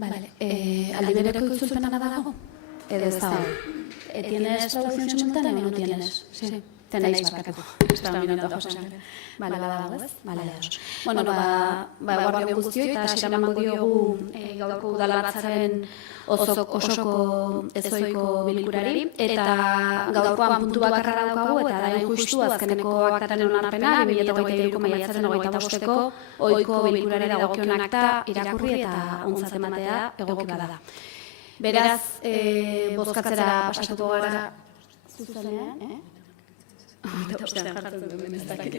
Vale. ¿Aldi bereko itzulpena dago? Edo ez dago? ¿Tienes traducción simultánea o no tienes? Sí. Tenéis, barkatu. Estaba mirando a José Ángel. Vale, badago, ez? Vale, ados. Bueno, eguerdi on guztioi, eta hasiera emango diogu gaurko udalbatzaren osoko ezohiko bilkurari, eta gaurkoan puntu bakarra daukagu, eta da justu azkeneko aktaren onarpena, 2023ko maiatzaren 25ko ohiko bilkurari dagokion akta irakurri eta ontzat ematea egoki bada. Beraz, bozkatzera pasatuko gara zuzenean, Eta ostean jartzen duen ez dakit.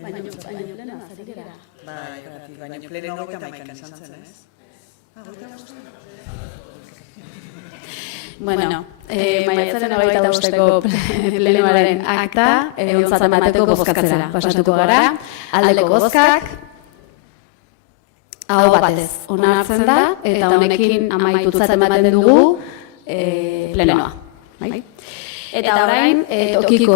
Baina plena, zari gara. Baina pleno 31 izan zen, ez? Bueno, maiatzaren 25ko plenoaren akta ontzat emateko bozkatzera pasatuko gara. Aldeko bozkak aho batez onartzen da, eta honekin amaitutzat ematen dugu plenoa. Eta orain, tokiko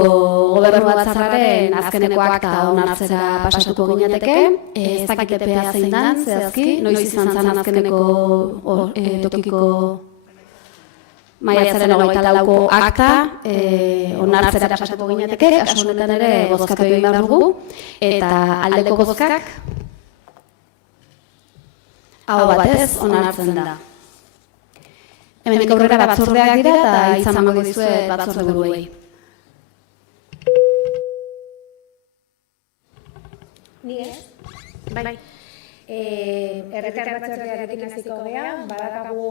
gobernu batzarraren azkeneko akta onartzera pasatuko ginateke, ez dakit epea zein dan, zehazki, noiz izan zen azkeneko tokiko maiatzaren 24ko akta onartzera pasatuko ginateke, kasu honetan ere bozkatu egin behar dugu, eta aldeko bozkak aho batez onartzen da. Hemendik aurrera batzordeak dira eta hitza emango dizuet batzordeburuei. Ni ez? Bai. Herritar batzordearekin hasiko gea, badakagu